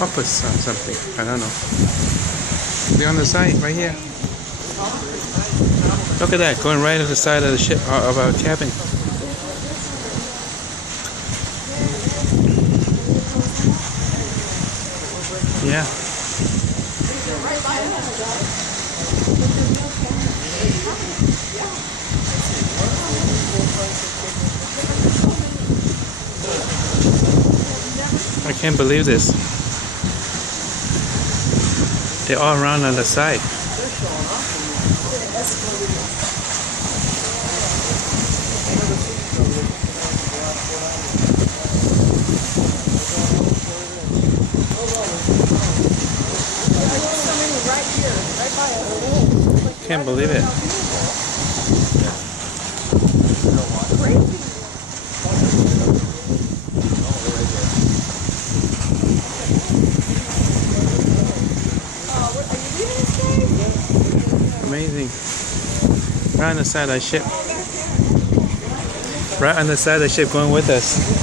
porpoise or something. I don't know. They're on the side, right here. Look at that, going right at the side of the ship, of our cabin. Yeah. I can't believe this. They're all around on the side. Can't believe it. Amazing. Right on the side of the ship. Right on the side of the ship going with us.